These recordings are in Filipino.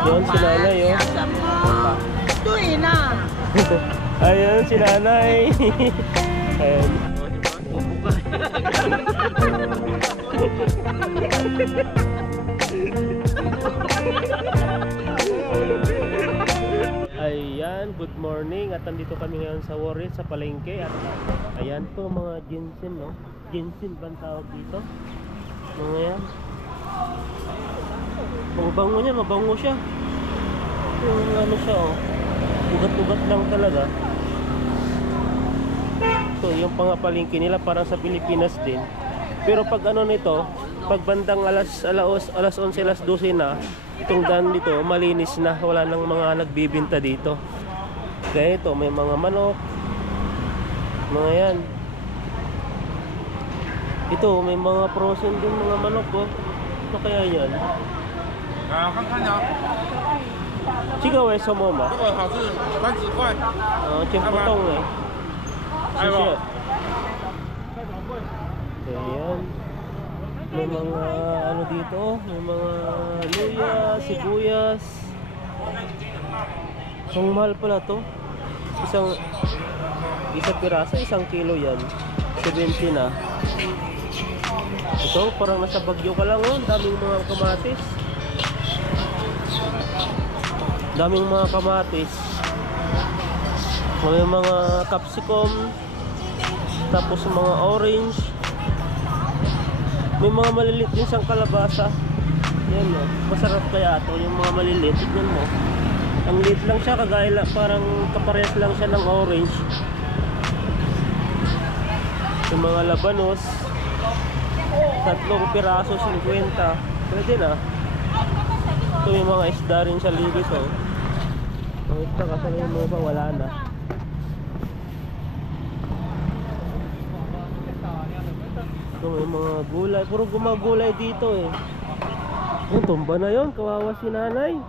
Yun si nanay, oh. Ayun si nanay. Ayan. Ayan, good morning. At nandito kami ngayon sa Warren, sa palengke. At ayan po mga ginseng, no? Ginseng ba ang tawag dito? Mga yan. Mabango niya, mabango siya. Yung ano siya, oh. Ugat-ugat lang talaga. So yung pangapalingki nila parang sa Pilipinas din. Pero pag ano nito, pag bandang alas 11, alas 12 na, itong daan dito malinis na, wala nang mga nagbibinta dito. Kaya ito may mga manok, mga yan. Ito may mga frozen din mga manok, oh. Ano kaya yan? 看看呀，这个为什么嘛？这个好是30块，全部冻哎。谢谢。Ayan. May mga ano dito, may mga luya, sibuyas. Ang mahal pala to. Isang piraso, 1 kilo yan. 70 na. Ito, parang nasa Bagyo ka lang, oh. Daming mga kamatis. Daming mga kamatis. May mga capsicum. Tapos mga orange. May mga maliliit din siyang kalabasa. Yan, no? Masarap kaya ito yung mga maliliit. Tignan mo. Ang liit lang siya, kagaya lang, parang kaparehas lang siya ng orange. Yung mga labanos, 3 piraso 50. Pwede na. Ito yung mga isda rin sa libis, oh. Ang isda kasi yung mga wala na. Ito may mga gulay, puro gumagulay dito eh. Yung tumba na yun, kawawa si nanay.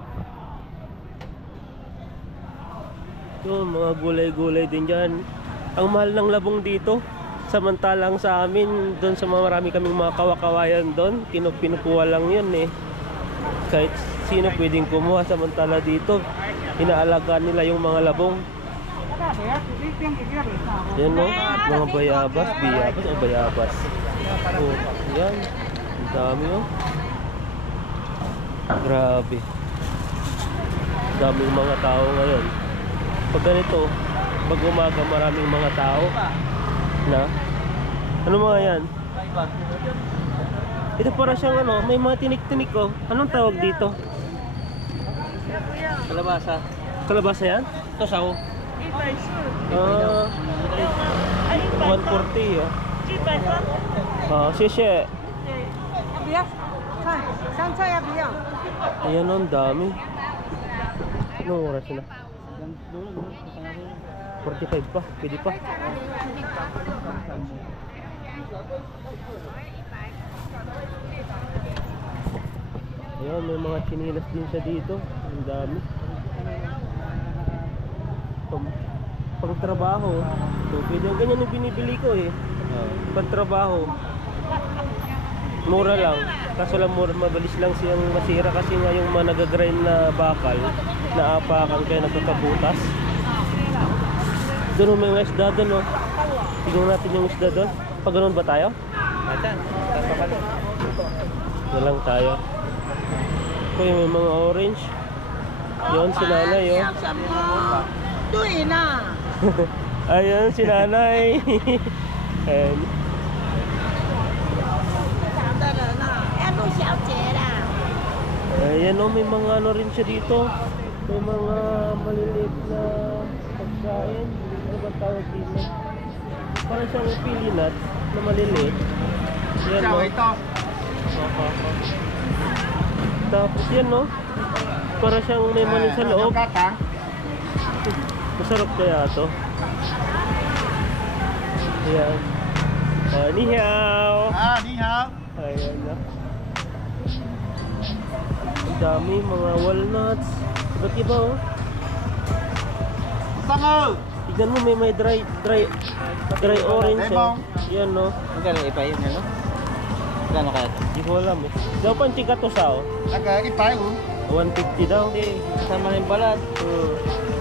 Ito mga gulay-gulay din dyan. Ang mahal ng labong dito. Samantalang sa amin, doon sa mga marami kaming mga kawakawayan doon, pinukuha lang yun eh. Kahit sino pwedeng kumuha, samantala dito inaalagaan nila yung mga labong. Yan, no? Mga bayabas, biyabas o bayabas. Oh, yan. Ang dami, oh. Grabe. Daming mga tao ngayon. Pag ganito, pag umaga maraming mga tao na. Ano mga yan? Ito para siyang ano, may mga tinik-tinik, oh. Anong tawag dito? Kalabasa. Kalabasa yan? Ito sao? 140, oh.谢谢。Ayan, ang dami. Anong oras na? 45 pa, pwede pa. Ayan, may mga chinilas din siya dito. Ang dami. Pang trabaho. So, pwede yung ganyan yung binibili ko eh. Pang trabaho. Mura lang. Kaso lang mura, mabilis lang siyang masira kasi nga yung mga nagagrind na bakal naapakan kaya nagkakabutas. Doon may mga isda doon, oh. Tignan natin yung isda doon. Pag ganoon ba tayo? Walang tayo. Okay, may mga orange. Yun si nanay, oh. Ayan si nanay. Ayan. Ayan, oh, may mga ano rin siya dito. May mga maliliit na pagkain. Ano ba tawag dito? Parang siyang pilinat na maliliit. Yan, no? Tapos yan, no? Para siyang may manin sa loob. Masarap kaya ito. Ayan. Ni hao. Ni hao. Ayan na. Ang dami, mga walnuts. Iba't iba, oh. Tignan mo, may dry orange, oh. Yan, no? Magkano ipa yun, ano? Magkano kaya? Hindi ko alam, eh. Daw pa ang chika to sa, oh. Naka ipa yun. 150 daw. Hindi, kasama na yung balat.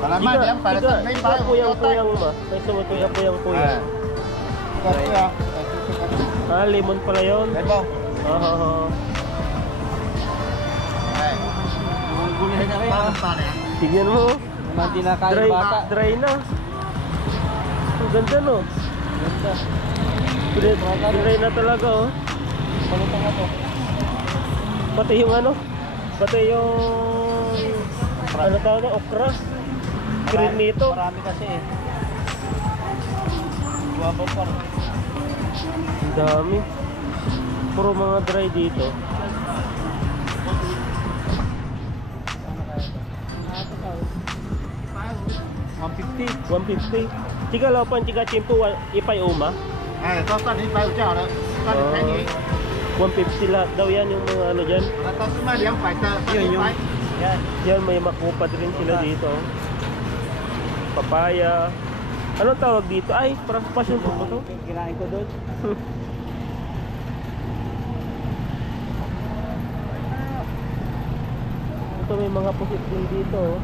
Malaman yan, para sa may bayo. Puyang-puyang ma. May sumutuyang puyang-puyang. Lemon pala yun. Ito. Oo. Ang gulay na rin. Tignan mo. Naman tinakain bata. Dry na. Ang ganda no. Ganda. Dry na talaga oh. Palutang na to. Pati yung ano? Pati yung ano tawag na? Okra. Green nito. Marami kasi eh. Guwapo pa. Ang dami. Puro mga dry dito. 150. 150. Chika laupan, chika chimpu, ipay uma. 哎，到3年100有价了，3年便宜。 150 lahat daw yan yung mga ano dyan. 那都是卖200的，3年100。 Yan. Yan may makupad rin sila dito. Papaya. Anong tawag dito? Ay, parang passion fruit ba to? Kinain ko doon. Ito may mga pusit din dito. Oh.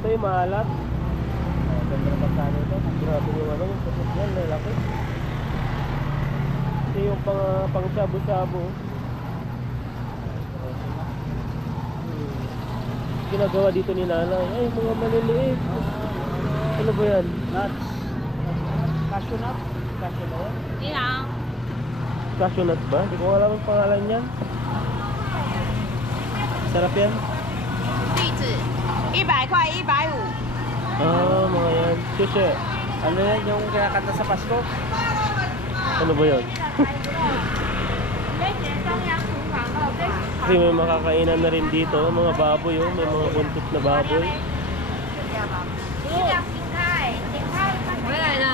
Ito yung maalat. Ganda na pagkano ito. Grabe yung ano, yung pusit yan, lalaki. Ito yung pang shabu-shabu. Ginagawa dito ni nanay. Ay, mga maliliit. Ano ba yan? Nuts. Cashew nut. Cashew ba yan? 你好， Cashew nut ba? Hindi ko alam ang pangalan niyan. Sarap yan. 栗子100块150。 Ah, mga yan. Sushi. Ano yan yung kinakanta sa Pasko? Ano ba yun? Kasi may makakainan na rin dito. Mga baboy oh. May mga buntot na baboy. 回来了。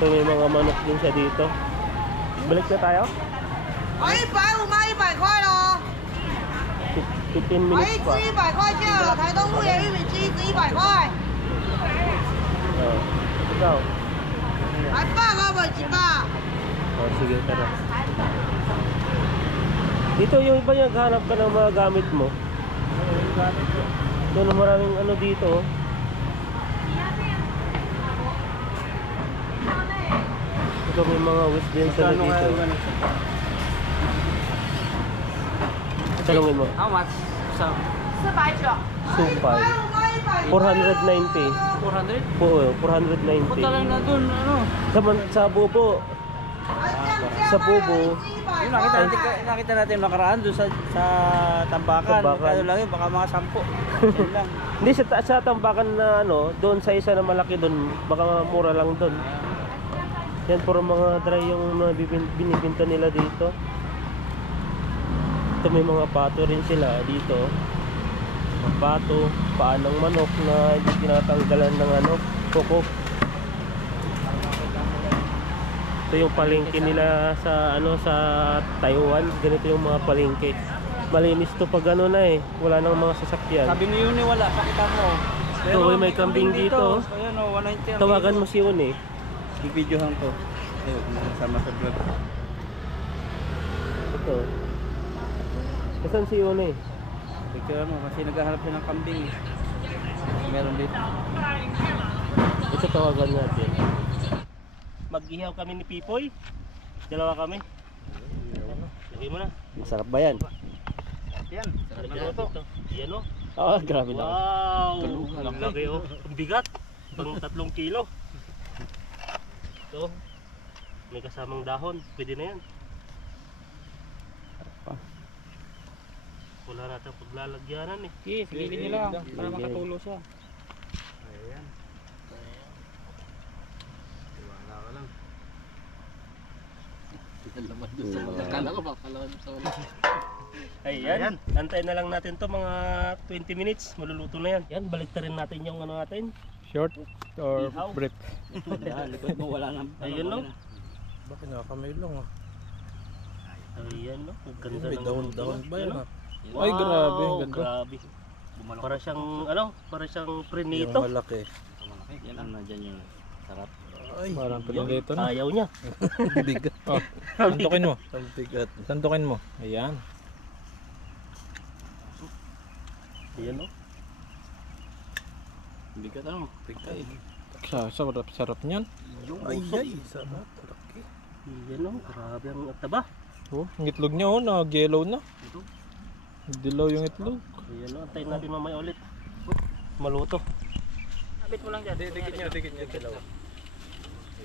So may mga manok din siya dito. Balik na tayo? 我150卖100块喽， 15 minutes pa. 100块就有了。台东路野玉米鸡一只100块， Oh. Ikaw? 还8个尾鸡吧。 Oh, sige, tara. Dito yung iba niya, hanap ka ng mga gamit mo. Ito na maraming ano dito. Oh. Ito may mga West Densa na dito. Talungin mo. How much? Sa490。 Supay. 490. 400? Oo, 490. Punta lang na dun, ano? Sa bubo. Sa bubo. Yung nakita natin nakaraan doon sa Tambakan. Tambakan. Kaya lang yun, baka mga 10. Yun lang. Hindi sa tambakan na ano, doon sa isa na malaki doon, baka mura lang doon. Yan puro mga dry yung mga binibinta nila dito. Ito may mga pato rin sila dito. Mga pato, paan ng manok na hindi tinatanggalan ng ano, kuko. Ito yung palengke nila sa ano sa Taiwan. Ganito yung mga palengke. Malinis to pag ano na eh. Wala nang mga sasakyan. Sabi ni Yuni wala, pakita mo. Ito, may kambing dito. Ayan o, 190 ang Tawagan kilo. mo si Une. I-videohan ko. Ayun, sama sa vlog. Ito. Saan si Une? Picture mo, kasi naghahanap siya ng kambing. Meron dito. Ito tawagan natin. Mag-ihaw kami ni Pipoy. Dalawa kami. Lagay mo na. Masarap ba yan? Yan. Sarap na ito. Yan o. Oo, grabe na. Wow! Ang laki o. Ang bigat. Pang 3 kilo. Ito. May kasamang dahon. Pwede na yan. Wala natin paglalagyanan eh. Sige, sigilin nyo lang para makatulo siya. Ayan. Wala ka lang. Akala ko papalaman sa ulo. Ayan. Antayin na lang natin to mga 20 minutes. Maluluto na yan. Yan, balik rin natin yung ano natin. Short or Ihaw. brief? Likod mo wala nang. Ayun no. Bakit nakakamay lang ah? Ayan no. Ang ganda May ng dahon-dahon luto. ba yan Ano? ah? Ay grabe, ang ganda. Grabe. Para siyang ano, para siyang Yung prenito. malaki. Yan ang nandyan yung sarap. Parang pinagito na. Ayaw niya. Bigat. Oh, santukin mo. Ang bigat. Santukin mo. Ayan. Ayan o. Bigat ano? Bigat. Sarap niyan. Ay, sarap. Laki. Ayan o. Grabe ang taba. Oh, ang itlog niya oh, nag-yellow na. Dilaw yung itlog. Ayan o. Antayin natin mamaya ulit. Maluto. Abit mo lang dyan. Dikit niya.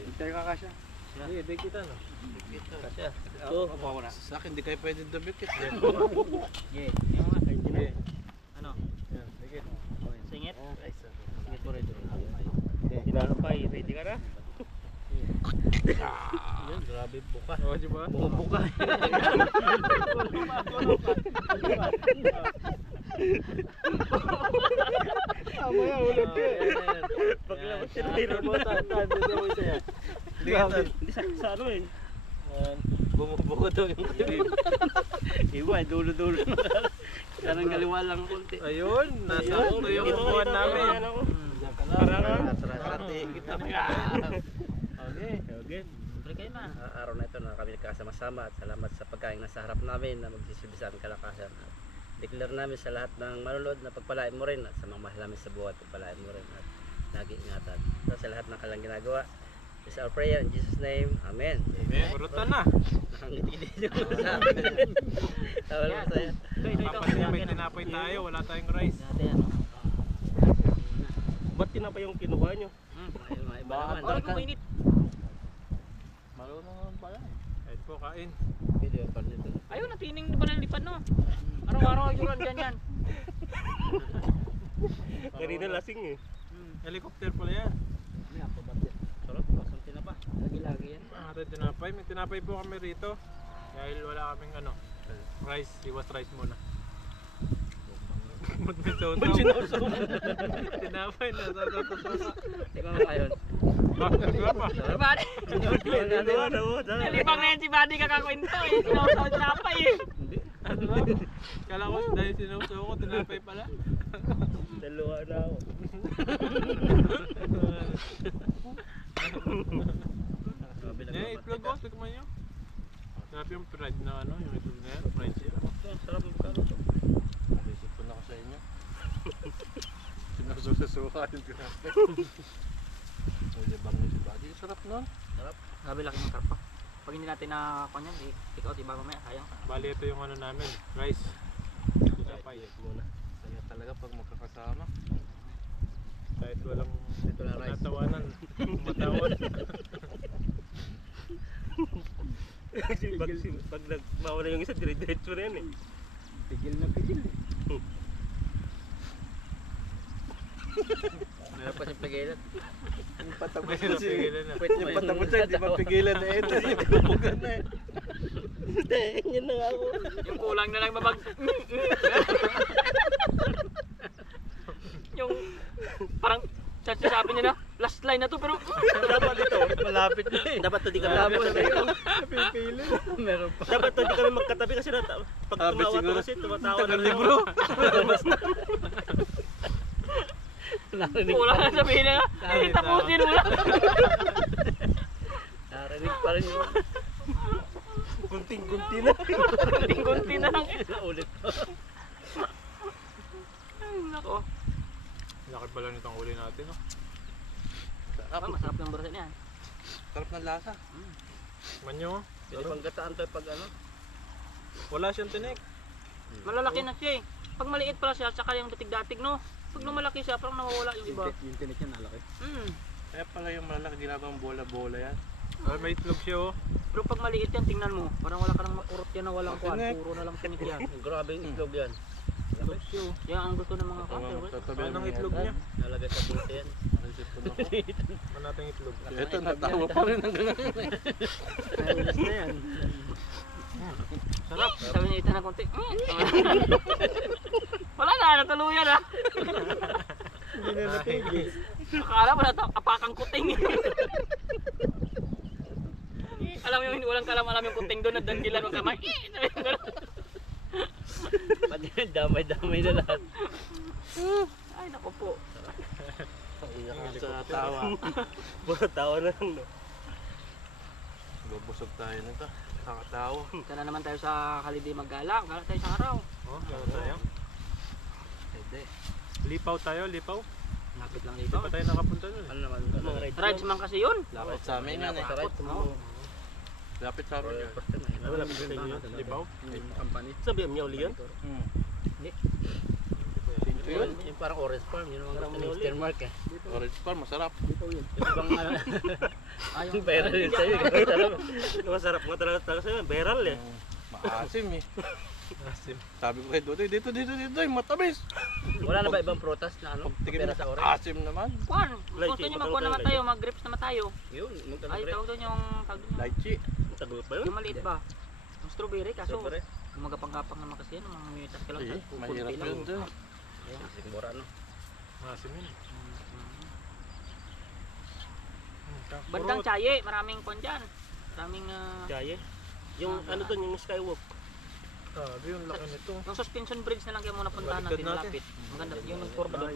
Hintay ka kasya. Dikit ano. Kasya. So, Sa akin, di kayo pwede dumikit. Yeah. Yung mga. ayun din eh. Ano? Yan, dikit. Singit? Singit mo rin. Pinalapay. Ready ka na? Ayan, grabe buka. Oh, di ba? Bumubuka. Mamaya, ulit Paglabas siya na yun. Hindi sa ano eh. Bumubuka daw yung kalim. Iba, dulo-dulo na. Parang kaliwa lang konti. Ayun, nasa ito yung buwan namin. Parang Kita mo Okay. Pre kayo na. araw na ito na kami nagkasama-sama at salamat sa pagkain na sa harap namin na magsisilbi sa aming kalakasan at declare namin sa lahat ng manonood na pagpalain mo rin at sa mga mahal namin sa buhat pagpalain mo rin at lagi ingatan sa lahat ng kanilang ginagawa. This is our prayer in Jesus name. Amen. Burutan na. Nakangiti-ngiti nyo sa amin. Tawal mo sa'yo. Kapag may tinapay tayo, wala tayong rice. Dati ano. Ba't tinapa yung kinuha nyo? Ayun, mga iba naman. Bakit kung mainit? Marunong naman pala. Kahit po kain. Pwede pa nito. Ayun, natining pa ng lipad no. Araw-araw ay suran dyan yan. Kanina lasing eh. Helicopter pala yan. Sarap, pasang tinapa. Lagi-lagi yan. Ating tinapay. May tinapay po kami rito. Dahil wala kaming ano, rice. Iwas rice muna. Ba't may sausaw? Tinapay na sausaw. Tingnan mo kayo. Bakit pa? Badi! Ano? Nalipang na yan si Badi kakakwento eh. Sinawsaw tinapay eh. Ano? Kala ko dahil sinausaw ko, tinapay pala. Dalawa na ako. Eh, itlog ko, tikman nyo. Sarap yung fried na ano, yung itlog na yan, fried siya. Sarap yung kano. Naisipon ako sa inyo. Sinasusukain ko na. Pwede bang si Buddy? Sarap nun. Sarap. Grabe laki ng karpa. Pag hindi natin na kanyan, take out iba mamaya, sayang. Bali ito yung ano namin, rice. Tinapay. Muna. Kaya talaga pag magkakasama. Kahit walang Ito na rice. natawanan, matawan. Kasi pag nagmawala yung isa, dire-diretso na yan eh. Pigil na pigil. Meron pa siyang pigilan. Yung patapos May napigilan na. Yung patapos na, di ba pigilan na ito? Yung pigilan na eh. Yan na nga ako. Yung kulang na lang mabag... yung parang sabi niya na, last line na to pero... Dapat ito, Malapit na eh. dapat to di kami Malapit na magkatabi. yun. Pipili. Meron pa. Dapat to di kami magkatabi kasi pag Sabi tumawa to siguro, kasi tumatawa tagal na libro. Kulang na sabihin na, tapusin mo na. Narinig pa rin yung Kunting-kunti na. Kunti na lang. ulit. Ay, nako. Laki pala nitong uli natin, no? Ah, masarap ng bursa niyan. Sarap ng lasa. Man nyo, Pwede pang gataan to pag ano. wala siyang tinik. Malalaki na siya eh. Pag maliit pala siya, saka yung datig-datig no. Pag lumalaki siya, parang nawawala yung iba. Yung tinik niya nalaki. Kaya pala yung malaki ginagawang bola-bola yan. Ah, may itlog siya, oh. Pero pag maliit yan, tingnan mo. Parang wala ka nang makurot yan na walang kuhan. Tinik. Puro na lang tinik yan. Grabe yung itlog yan. Itlog siya, oh. Yan ang gusto ng mga hunter. Ano ang itlog niya? Nalagay sa buti yan. Naisipon ako. Ano natin itlog? Ito natawa pa rin ang ganun. Ayos na yan. Sarap. Sabi niya ita na konti. Wala na, natuluyan ha. Hindi na napigil. Akala mo na apakang kuting. Alam mo yung walang kalam-alam yung kuting doon at dandilan ng kamay. Damay-damay na lahat. Ay, naku po. Sa Nakatawa. Puro tawa na lang, no? Babusog tayo nito. Nakatawa. Ika na naman tayo sa holiday maggala. Gala tayo sa araw. Oh, gano'n tayo. Pwede. Lipaw tayo, lipaw. Lapit lang Hindi dito. pa tayo nakapunta nun. Ano naman? Mga rides. Rides man kasi yun. Lapit sa amin yan eh. Nakakot. Lapit sa amin yan. First time, Ano, lapit sa inyo yun? Lipaw? Company. Sa BMW uli yun? Ito yun, yung parang orange farm, yun ang Parang gusto ni muli. Mr. Mark eh. Orange Farm, masarap. Yung ibang ano, yung viral yun sa'yo. Masarap nga talaga sa'yo. Beral eh. Maasim eh. Maasim. Sabi ko kay Dudoy, dito, yung matamis. Wala na ba ibang prutas na ano? Tigil Pera mo sa sa orange? asim naman. Kuan. Lychee, Gusto nyo magkano magkuhan naman tayo, tayo. Mag-grips naman tayo. Yun, magkano Ay, pre? tawag doon yung... Tawag doon yung... Lychee. Tagal pa yun? Yung maliit ba? Yung strawberry kaso. Strawberry? Gumagapang-gapang naman kasi yan. Mga minitas ka lang. Eh, Kunti mahirap lang. yun dun. Sigmura ano? Maasim yun. Bandang Chaye. Maraming kuhan dyan. Maraming... Kaya. Yung ano doon, yung skywalk. Sabi yung laki nito. yung suspension bridge na lang kaya muna puntahan Baliktad natin. natin. Malapit. Maganda. Yung nagkurba doon.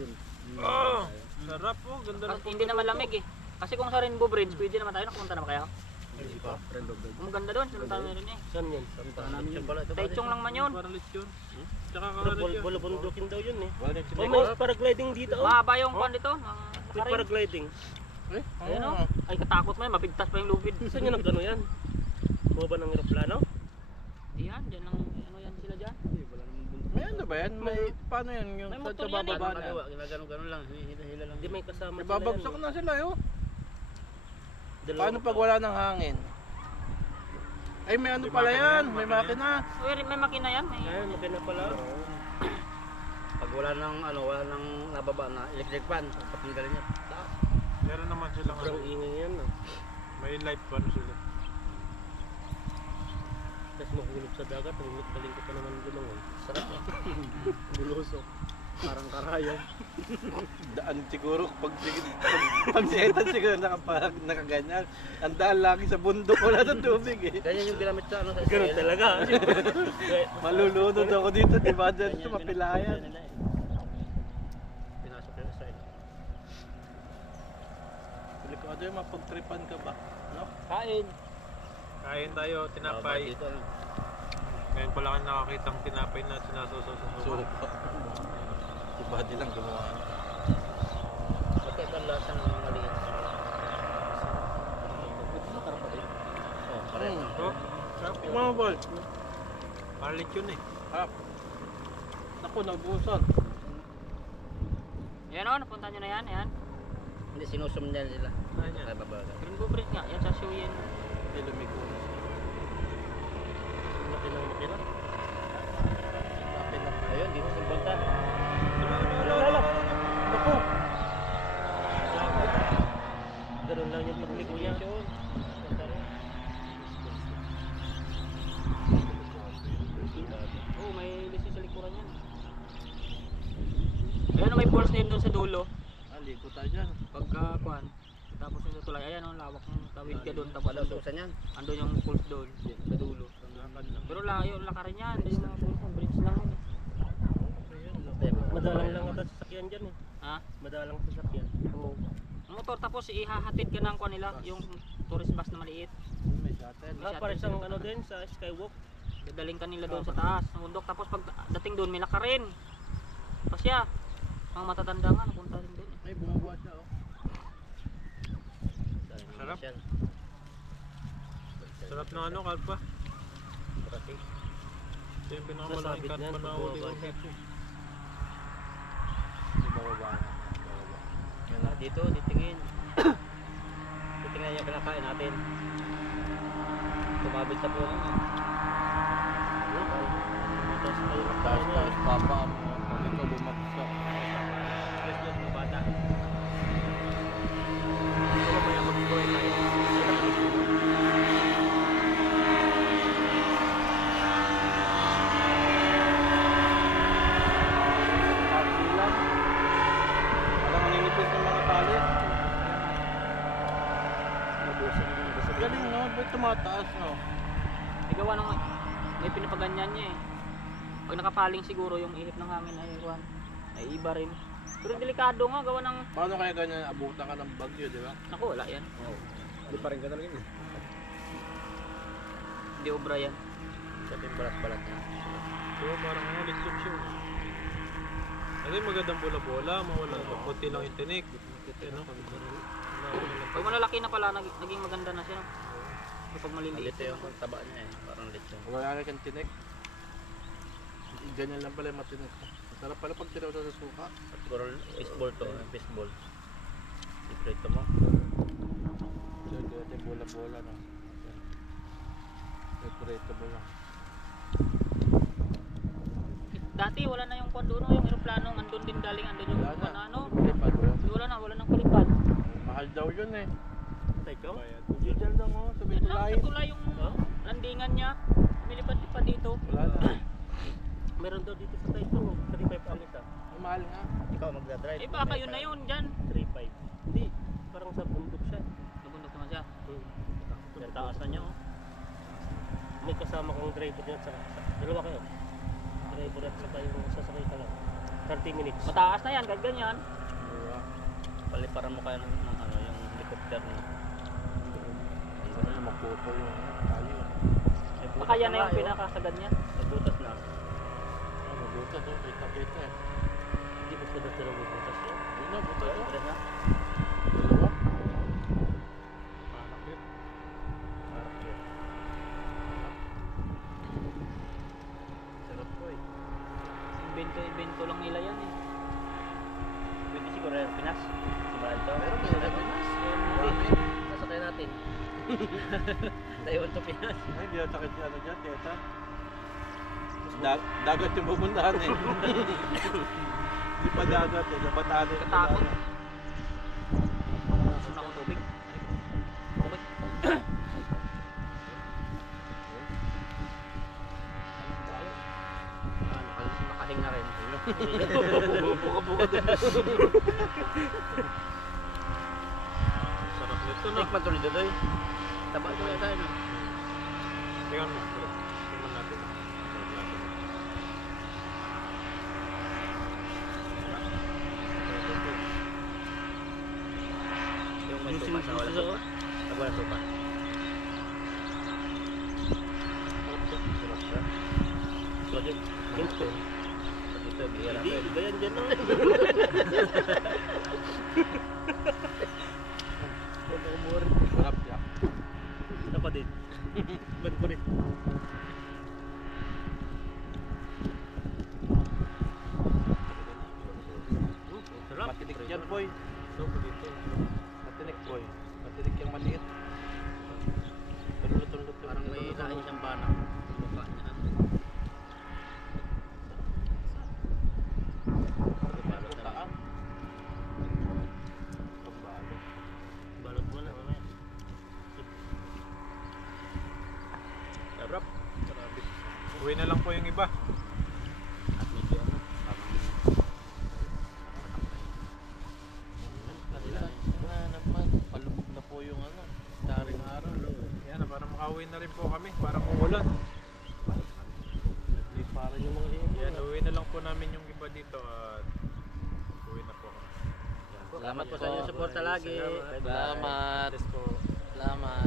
Oh, sarap oh, ganda ng Hindi naman lamig eh. Kasi kung sa Rainbow Bridge, pwede naman tayo. Nakapunta na ba kayo? Hindi pa. Ang ganda doon. Sinuntahan na rin eh. Saan yun? Taichung lang man yun. Parang lechon. Tsaka Pero karat yun. bulabundukin daw yun eh. Wala Oh, may paragliding dito. Oh. Mahaba yung kuhan dito. May paragliding. Eh, Ayan o. Ay katakot mo yun. Mapigtas pa yung lubid. Saan yun nagano yan? Buba ng aeroplano? Diyan. Diyan ang ano yan sila dyan. May ano ba yan? May, paano yan? Yung May sa motor yan bababa Gano'n na. kagawa, ginagano-gano lang, hila-hila lang. Hindi may kasama May babagsak yan. na sila oh. Dalawa Paano pa. pag wala ng hangin? Ay, may ano pala yan? May makina. Uy, may makina yan. May... Ay, makina pala. Pag wala nang ano, wala nang nababa na electric fan, papinggalin niya. Meron naman silang Sobrang ingay yan. No? may light pa na sila. Tapos mahulog sa dagat, galing ko pa naman lumangon. Sarap eh. Bulusok. Parang karayom. Daan siguro pag setan siguro nakaganyan. Ang daan lagi sa bundok wala ng tubig eh. Ganyan yung ginamit sa ano sa Ganun Israel. talaga. Malulunod ako dito, di ba? Dyan ito mapilayan. Pinasok nila sa Israel. Delikado yung mapagtripan ka ba? No? Kain. Kain tayo, tinapay. Dito, ano. Ngayon pala ka nakakita ang tinapay na sinasasaw sa sopa. Si Buddy lang gumawa. Magkaiba ang lasa ng mga maliit. Ito masarap pa din. Oh, pareho. Oh, sarap yung mga ball. Palit yun eh. Harap. Naku, nagusan. Yan o, napunta nyo na yan. Yan. Hindi sinusum niya sila. Ano yan? Kaya babaga. Rainbow Bridge nga. Yan sa Shuyen. Hindi lumigo na siya. Laki ng makina. Lapit na. Ayun, dito sa banta. Alala! Naku! Ganun lang yung pagligo niya. Oo, may lisi sa likuran yan. Ayan o, may falls din doon sa dulo. Ah, ligo tayo dyan. Pagka kuhan. Tapos yung tulay. Ayan o, lawak ng tawid ka doon. Tapos Wala utusan yan. andun yung falls doon. Sa dulo. Pero layo, lakarin yan. Hindi yung mga falls ng bridge lang yun. Madalang lang ata sasakyan dyan eh. Ha? Madalang sasakyan. Oo. Ang motor tapos ihahatid ka ng kuhan nila. Yung tourist bus na maliit. May shuttle. Ah, parang siyang ano din sa skywalk. Dadaling ka nila doon sa taas ng bundok. Tapos pag dating doon may lakarin. Pasya. Mga matatanda nga napunta rin doon. Ay, bumubuhat siya oh. Sarap. Sarap ng ano, kalpa. Ito yung pinakamalaking Nasabit kalpa yan, na pag huli bumaba kong siya. hito. Hindi bababa na. Yan na, dito, titingin. Titingnan yung kinakain natin. Tumabit sa puno. Taas, papa mo. Pag ito bumagsak. Yes, doon, mga bata. Ano maya mag-buhay tayo? Pagbilang. Alam mo ninipis ng mga tali. Galing no? Ba't tumataas no? May gawa ng may pinapaganyan niya eh. Pag nakapaling siguro yung ihip ng hangin ay kuhan. Ay iba rin. Pero delikado nga, gawa ng... Paano kaya ganyan abutan ka ng bagyo, di ba? Naku, wala yan. Hindi pa rin ka talaga yun. Hindi obra yan. Sabi yung balat-balat niya. So parang ano, litsok siya. Kasi magandang bola-bola, mawala ng konti lang yung tinik. Ano? Pag malalaki na pala, naging maganda na siya. No? Kapag maliliit. Lito yung taba niya eh. Parang lito. Wala na kang tinik. Ganyan lang pala yung matinik. Masarap pala pag tinaw sa suka. At siguro baseball to, baseball. Iprito mo. So, dito yung bola-bola, no? Separate mo lang. Dati wala na yung kwan doon, no? Yung aeroplano, andun din galing, andun yung Wala na. ano. Lipad, Wala nang palipad. mahal daw yun eh. Teka. Yun dyan lang oh, sabi Yan ko lang, lahat. sa tulay yung landingan niya. Lumilipad-lipad dito. Wala na. Meron daw dito sa Taytong, 3.5 ang isa. Ang mahal nga. Ikaw magdadrive. Eh baka yun na yun dyan. 3.5. Hindi, parang sa bundok siya. Nabundok naman siya. Yung taas na niya, oh. May kasama kang driver niya sa dalawa kayo. Driver at saka yung sasakay ka lang. 30 minutes. Mataas na yan, kahit ganyan. Diba? Paliparan mo kaya ng ano, yung helicopter na. Ano na magpupo yung tayo. Baka yan na yung pinakasagad niya. Nabutas na. Mabutas oh, kita-kita eh. Hindi ba sa dati lang butas niya? Yun na, butas oh. Butas na. Dalawa. Parang yun. Parang yun. Sarap po eh. Invento lang nila yan eh. Pwede siguro yung Pinas. Simbahan to. Meron kayo sa Pinas? Hindi. Sasakay natin. Taiwan to Pinas. Ay, hindi na sakit ano dyan, teta. Dagat yung pupuntahan eh. Hindi pa dagat eh, nabataan eh. Katakot. Gusto akong tubig. Okay. Nakahinga rin. Buka-buka din. Sarap nito na. Tikman tuloy doon. Taba mo yata yun. Tingnan mo. Tingnan natin. Yung may Juicy suka sa wala juicy suka. Pag wala suka. Sarap siya. So din. Minto. Pag ito, bihira Hindi, pa yun. iba yan dyan lang. Sarap siya. Isa pa din. Ba't ko rin? Sarap. Matinik yan, boy. Matinik, boy. Matinik yung maliit. Tulot-tulot. Parang may lain siyang banak. Yung mukha niya. Balot na lang. Balot mo na, mamaya. Sarap. Uwi na lang po yung iba. At medyo ano. naman. Palubog na po yung ano. Daring araw. Yan, parang makauwi na rin po kami. Parang umulan. Parang yung mga liyan. Yan, uwi na lang po namin yung iba dito at uwi na po kami. Salamat po sa inyong suporta lagi. Salamat. Bye-bye. Salamat. Salamat.